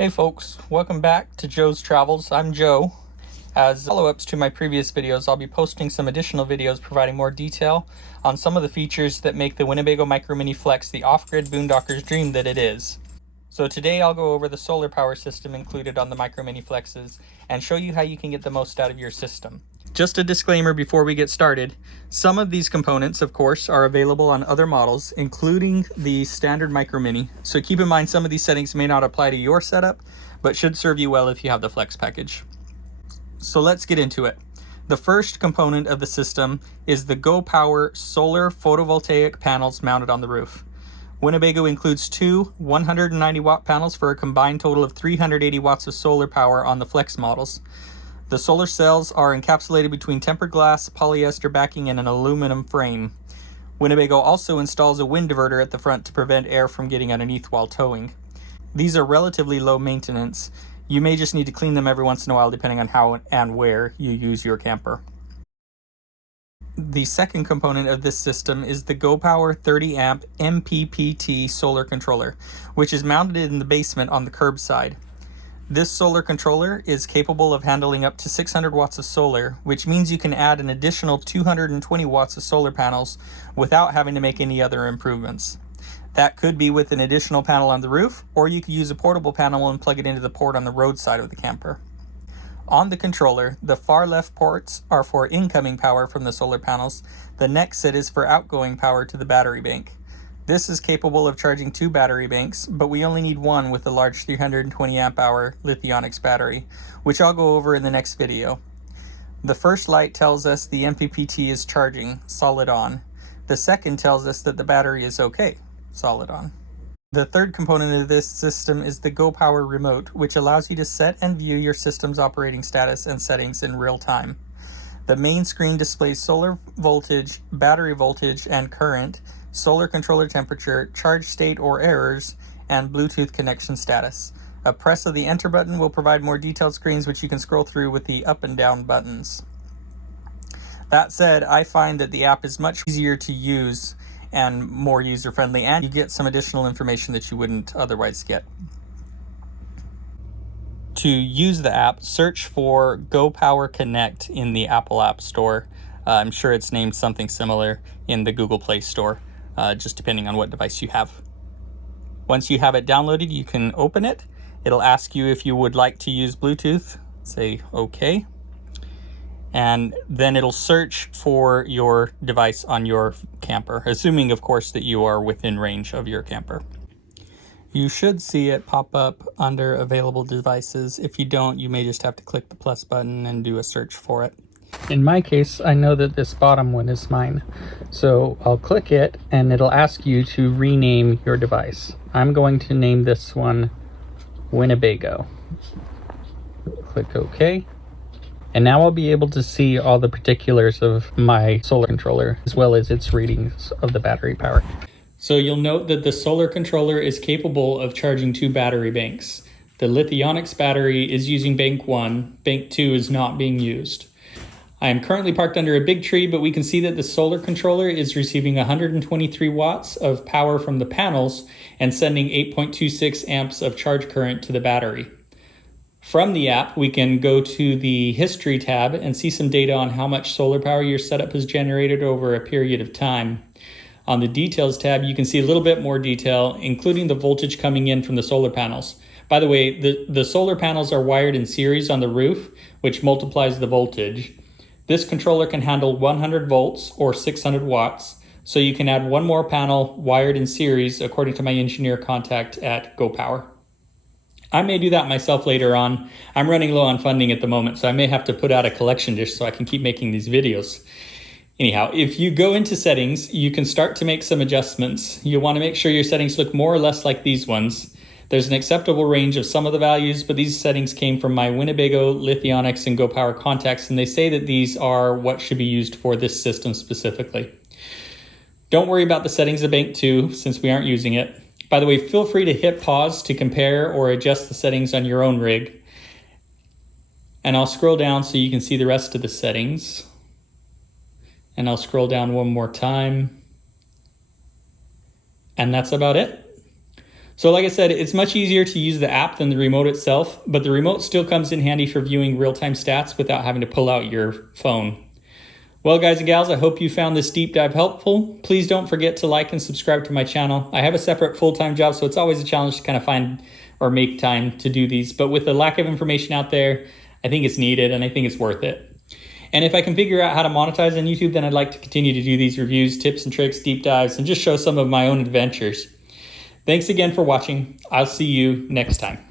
Hey folks, welcome back to Joe's Travels. I'm Joe. As follow-ups to my previous videos, I'll be posting some additional videos providing more detail on some of the features that make the Winnebago Micro Mini Flex the off-grid boondocker's dream that it is. So today I'll go over the solar power system included on the Micro Mini Flexes and show you how you can get the most out of your system. Just a disclaimer before we get started, some of these components, of course, are available on other models, including the standard Micro Mini. So keep in mind some of these settings may not apply to your setup, but should serve you well if you have the Flex package. So let's get into it. The first component of the system is the Go Power solar photovoltaic panels mounted on the roof. Winnebago includes two 190 watt panels for a combined total of 380 watts of solar power on the Flex models. The solar cells are encapsulated between tempered glass, polyester backing, and an aluminum frame. Winnebago also installs a wind diverter at the front to prevent air from getting underneath while towing. These are relatively low maintenance. You may just need to clean them every once in a while depending on how and where you use your camper. The second component of this system is the Go Power 30 amp MPPT solar controller, which is mounted in the basement on the curbside. This solar controller is capable of handling up to 600 watts of solar, which means you can add an additional 220 watts of solar panels without having to make any other improvements. That could be with an additional panel on the roof, or you could use a portable panel and plug it into the port on the roadside of the camper. On the controller, the far left ports are for incoming power from the solar panels. The next set is for outgoing power to the battery bank. This is capable of charging two battery banks, but we only need one with a large 320 amp hour Lithionics battery, which I'll go over in the next video. The first light tells us the MPPT is charging, solid on. The second tells us that the battery is okay, solid on. The third component of this system is the Go Power remote, which allows you to set and view your system's operating status and settings in real time. The main screen displays solar voltage, battery voltage and current, solar controller temperature, charge state or errors, and Bluetooth connection status. A press of the enter button will provide more detailed screens which you can scroll through with the up and down buttons. That said, I find that the app is much easier to use and more user-friendly, and you get some additional information that you wouldn't otherwise get. To use the app, search for Go Power Connect in the Apple App Store. I'm sure it's named something similar in the Google Play Store, just depending on what device you have. Once you have it downloaded, you can open it. It'll ask you if you would like to use Bluetooth. Say OK. And then it'll search for your device on your camper, assuming, of course, that you are within range of your camper. You should see it pop up under available devices. If you don't, you may just have to click the plus button and do a search for it. In my case, I know that this bottom one is mine. So I'll click it and it'll ask you to rename your device. I'm going to name this one Winnebago. Click OK. And now I'll be able to see all the particulars of my solar controller, as well as its readings of the battery power. So you'll note that the solar controller is capable of charging two battery banks. The Lithionics battery is using bank 1, bank 2 is not being used. I am currently parked under a big tree, but we can see that the solar controller is receiving 123 watts of power from the panels and sending 8.26 amps of charge current to the battery. From the app, we can go to the History tab and see some data on how much solar power your setup has generated over a period of time. On the Details tab, you can see a little bit more detail, including the voltage coming in from the solar panels. By the way, the solar panels are wired in series on the roof, which multiplies the voltage. This controller can handle 100 volts or 600 watts, so you can add one more panel wired in series, according to my engineer contact at Go Power. I may do that myself later on. I'm running low on funding at the moment, so I may have to put out a collection dish so I can keep making these videos. Anyhow, if you go into settings, you can start to make some adjustments. You'll want to make sure your settings look more or less like these ones. There's an acceptable range of some of the values, but these settings came from my Winnebago, Lithionics, and Go Power contacts, and they say that these are what should be used for this system specifically. Don't worry about the settings of Bank 2 since we aren't using it. By the way, feel free to hit pause to compare or adjust the settings on your own rig. And I'll scroll down so you can see the rest of the settings. And I'll scroll down one more time. And that's about it. So like I said, it's much easier to use the app than the remote itself, but the remote still comes in handy for viewing real-time stats without having to pull out your phone. Well, guys and gals, I hope you found this deep dive helpful. Please don't forget to like and subscribe to my channel. I have a separate full-time job, so it's always a challenge to kind of find or make time to do these. But with the lack of information out there, I think it's needed and I think it's worth it. And if I can figure out how to monetize on YouTube, then I'd like to continue to do these reviews, tips and tricks, deep dives, and just show some of my own adventures. Thanks again for watching. I'll see you next time.